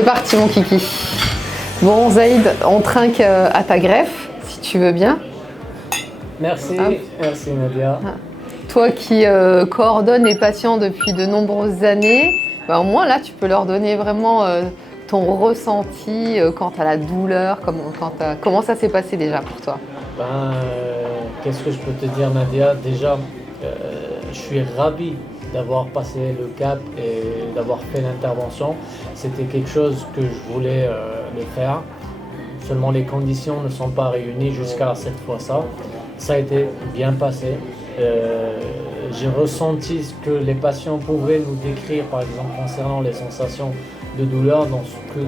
C'est parti mon kiki. Bon Zaïd, on trinque à ta greffe, si tu veux bien. Merci, Hop. merci Nadia. Toi qui coordonnes les patients depuis de nombreuses années, au moins là tu peux leur donner vraiment ton ressenti quant à la douleur, comment ça s'est passé déjà pour toi? Qu'est-ce que je peux te dire Nadia? Déjà, je suis ravi d'avoir passé le cap et d'avoir fait l'intervention. C'était quelque chose que je voulais le faire. Seulement les conditions ne sont pas réunies jusqu'à cette fois-là. Ça a été bien passé. J'ai ressenti ce que les patients pouvaient nous décrire, par exemple concernant les sensations de douleur, donc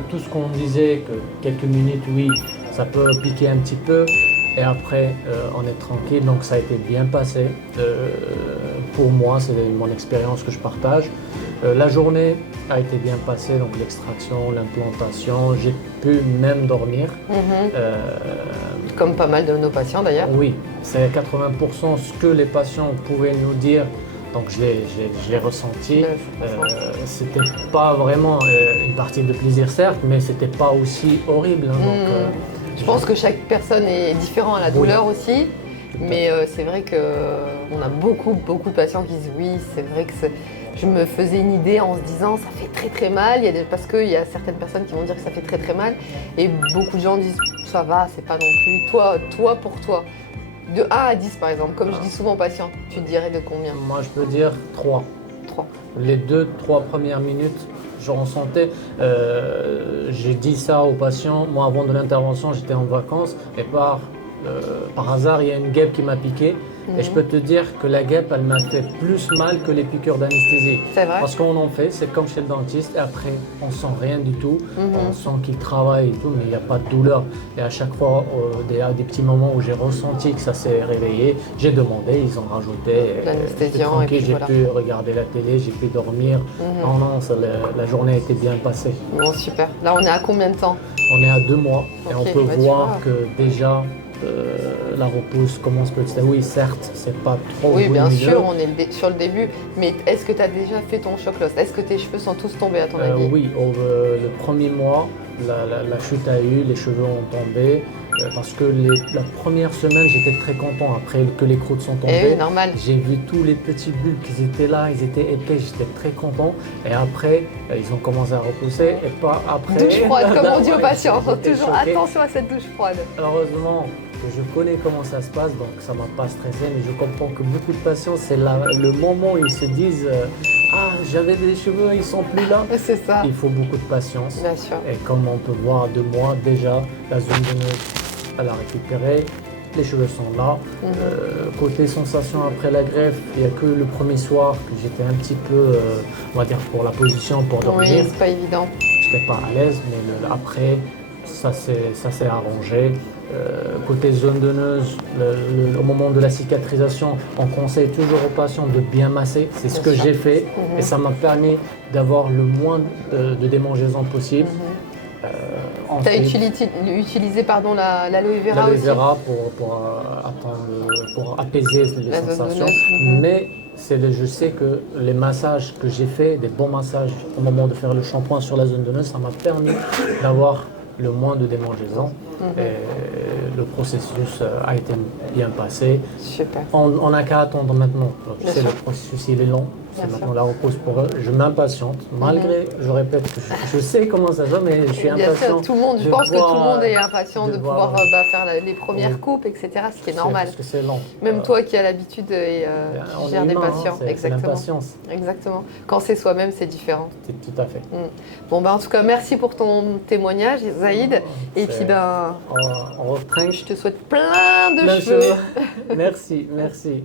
tout ce qu'on disait, que quelques minutes, oui, ça peut piquer un petit peu, et après on est tranquille, donc ça a été bien passé. Pour moi, c'est mon expérience que je partage. La journée a été bien passée, donc l'extraction, l'implantation, j'ai pu même dormir. Comme pas mal de nos patients d'ailleurs. Oui, c'est 80% ce que les patients pouvaient nous dire, donc je l'ai ressenti. C'était pas vraiment une partie de plaisir certes, mais c'était pas aussi horrible. Je pense que chaque personne est différente à la douleur aussi, mais c'est vrai qu'on a beaucoup de patients qui disent oui, c'est vrai que je me faisais une idée en se disant ça fait très très mal, parce qu'il y a certaines personnes qui vont dire que ça fait très très mal, et beaucoup de gens disent ça va, c'est pas non plus. Toi pour toi, de 1 à 10 par exemple, comme je dis souvent aux patients, tu te dirais de combien? Moi je peux dire 3. 3. Les 2-3 premières minutes, je ressentais, j'ai dit ça aux patients, moi avant de l'intervention j'étais en vacances et par hasard il y a une guêpe qui m'a piqué. Et je peux te dire que la guêpe, elle m'a fait plus mal que les piqûres d'anesthésie. C'est vrai. Parce qu'on en fait, c'est comme chez le dentiste, et après, on sent rien du tout. On sent qu'il travaille et tout, mais il n'y a pas de douleur. Et à chaque fois, il y a des petits moments où j'ai ressenti que ça s'est réveillé, j'ai demandé, ils ont rajouté. J'étais tranquille, j'ai pu regarder la télé, j'ai pu dormir. Non, la journée a été bien passée. Bon, super. Là, on est à combien de temps? On est à 2 mois, et on peut bah, voir que déjà, la repousse commence petit à petit. Oui, certes, c'est pas trop Oui, bien volumineux. sûr, on est sur le début. Mais est-ce que tu as déjà fait ton choc loss? Est-ce que tes cheveux sont tous tombés à ton avis? Oui, le premier mois, la chute a eu, les cheveux ont tombé. Parce que la première semaine, j'étais très content. Après que les croûtes sont tombées, oui, normal. J'ai vu tous les petits bulbes qui étaient là, ils étaient épais, j'étais très content. Et après, ils ont commencé à repousser. Et pas après. Douche froide, comme on dit aux patients. J'étais Toujours choqué. attention à cette douche froide. Heureusement que je connais comment ça se passe, donc ça ne m'a pas stressé. Mais je comprends que beaucoup de patients, c'est le moment où ils se disent ah, j'avais des cheveux, ils sont plus là. C'est ça. Il faut beaucoup de patience. Bien sûr. Et comme on peut voir de moi, déjà, la zone de nœud, elle a récupéré. Les cheveux sont là. Côté sensation après la greffe, il n'y a que le premier soir que j'étais un petit peu, on va dire, pour la position, pour dormir. Oui, c'est pas évident. Je n'étais pas à l'aise, mais après, ça s'est arrangé. Côté zone donneuse, au moment de la cicatrisation, on conseille toujours aux patients de bien masser. C'est ce que j'ai fait et ça m'a permis d'avoir le moins de démangeaisons possible. Tu as utilisé l'aloe vera l'aloe aussi? vera pour apaiser les sensations. Mais je sais que les massages que j'ai faits, des bons massages au moment de faire le shampoing sur la zone donneuse, ça m'a permis d'avoir le moins de démangeaisons. Et le processus a été bien passé. Super. On n'a qu'à attendre maintenant. Tu sais, sûr. le processus il est long. C'est Bien maintenant sûr. la repose pour eux. Je m'impatiente, malgré, je répète, que je sais comment ça va, mais je suis Bien impatient. sûr, tout le monde, je pense que tout le monde est impatient de pouvoir voir, faire les premières coupes, etc. Ce qui est normal. Parce que c'est lent. Même toi qui as l'habitude et on qui gère est des humain, patients. c'est Exactement. l'impatience. Exactement. Quand c'est soi-même, c'est différent. C'est tout à fait. Bon, en tout cas, merci pour ton témoignage, Zaïd. Et puis, on retrinque. je te souhaite plein de Plein de cheveux. Merci, merci.